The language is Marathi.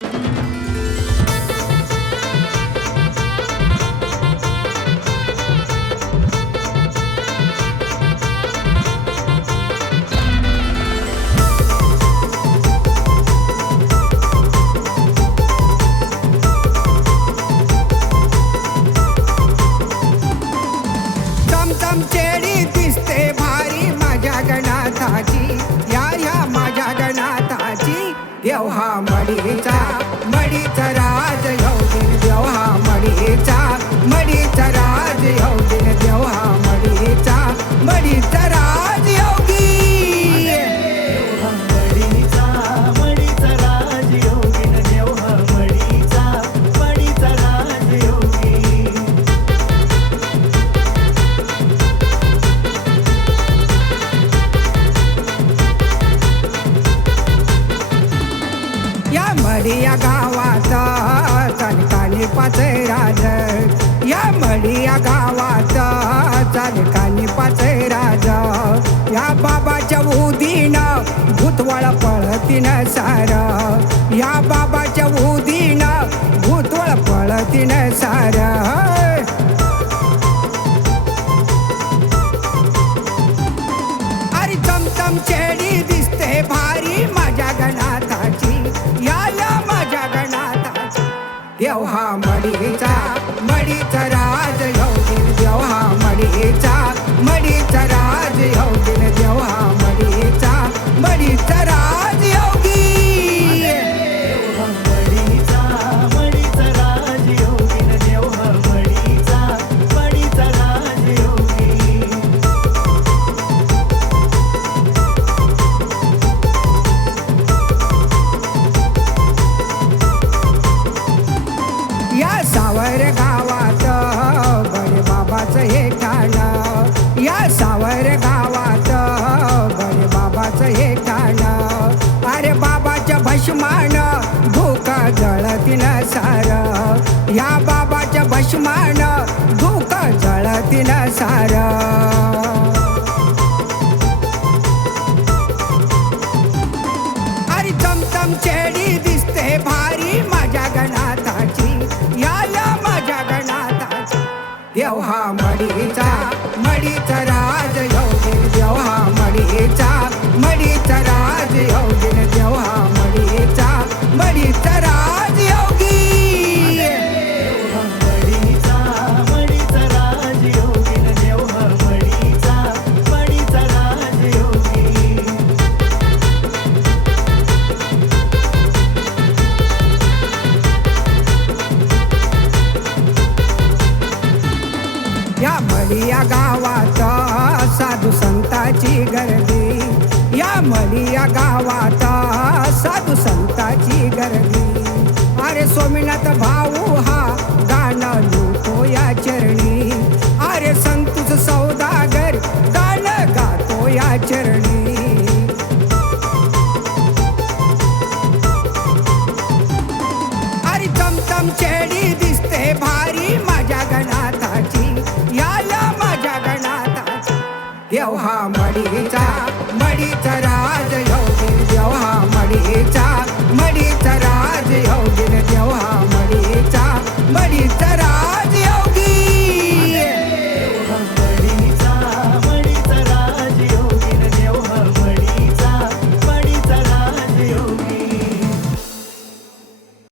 चमचेडी दिसते भारी माझ्या गणाताची, या माझ्या गणाताची. देव हा मडीचा राज योगी, देव हा मडीचा राज योगी, देव हा मडीचा राज योगी. या मडिया गावात चालकानी पाचे राज, या मडिया गावात चालकानी पाचे राज. या बाबाच्या उदीनं भूतवळ पळतीन सार, या बाबाच्या उदीनं भूतवळ पळतीन सार. अरे चमचम चेडी दिसते भारी माझ्या गणाताची, या माझ्या गणाताची. देव हा मडीचा राज योगी, देव हा मडीचा राज योगी, देव हा मडीचा राज योगी. या सावर गावात बडे बाबाचं हे ठाण, या सावर गावात बडे बाबाचं हे ठाण. अरे बाबाच्या भस्मान धूक जळतीन सार, या बाबाच्या भस्मान धूक जळतीन सार. अरे चमचम चेडी दिसते भारी माझ्या गणाताची, या माझ्या गणाताची. देव हा मडीचा राज योगी, देव हा मडीचा राज योगी, देव हा मडीचा राज योगी. या मडिया गावात साधू संताची गर्दी, या मडिया गावात साधू संताची गर्दी. अरे सोमीनाथ भाऊ हा गाणं लिहितो या चरणी, अरे संतोष सौदागर गाणं गातो या चरणी. अरे चमचम चेडी